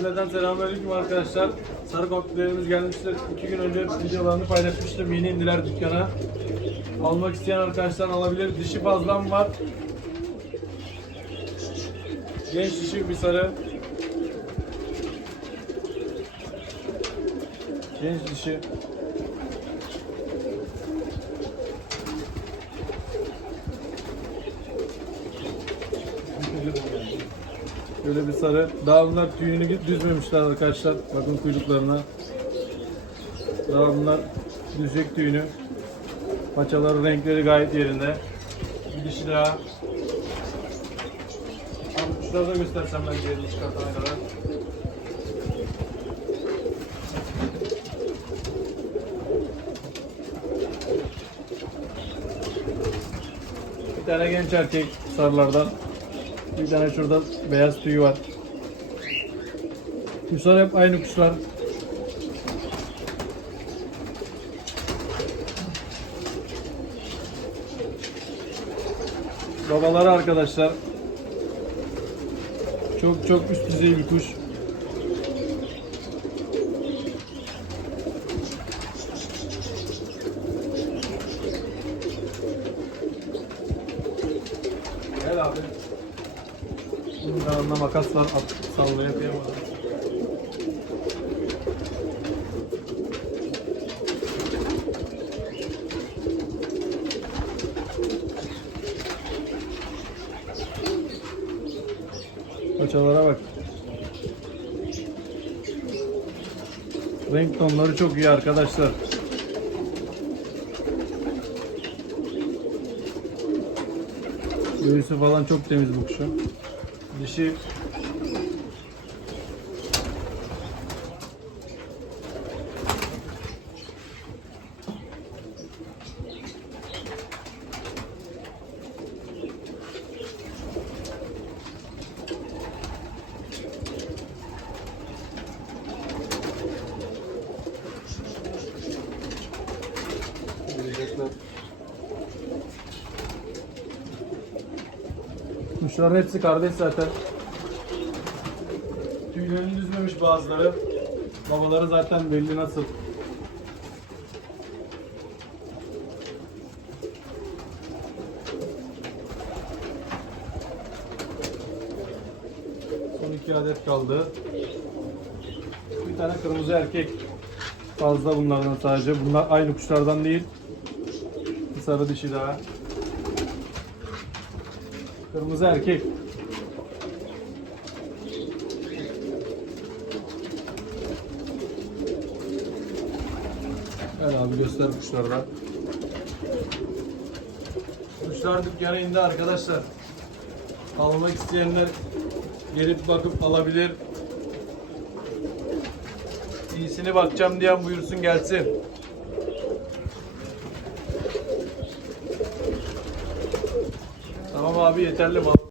Cümleden selamünaleyküm arkadaşlar. Sarı kokteyllerimiz gelmiştir. İki gün önce videolarını paylaşmıştım. Yeni indiler dükkana. Almak isteyen arkadaşlar alabilir. Dişi fazlam var. Genç dişi bir sarı. Genç dişi. Böyle bir sarı. Daha bunlar tüyünü düzmemişler arkadaşlar. Bakın kuyruklarına. Daha bunlar düzecek tüyünü. Paçaları renkleri gayet yerinde. Bir dişi daha. Tam kuşları da göstersem ben diğerini çıkartana kadar. Bir tane genç erkek sarılardan. Bir tane şurada beyaz tüyü var. Kuşlar hep aynı kuşlar. Babaları arkadaşlar. Çok çok üst düzey bir kuş. Gel abi. Bunun kanalında makas var. At, salla yapayım. Paçalara bak. Renk tonları çok iyi arkadaşlar. Göğüsü falan çok temiz bu kuşun. Dişi Gelecekler. Kuşların hepsi kardeş zaten. Tüylerini düzmemiş bazıları. Babaları zaten belli nasıl. Son iki adet kaldı. Bir tane kırmızı erkek fazla bunlardan sadece. Bunlar aynı kuşlardan değil. Bir sarı dişi daha. Kırmızı erkek. Gel abi göster kuşları da. Kuşlar dükkana indi arkadaşlar. Almak isteyenler gelip bakıp alabilir. İyisini bakacağım diyen buyursun gelsin. Tamam abi yeterli.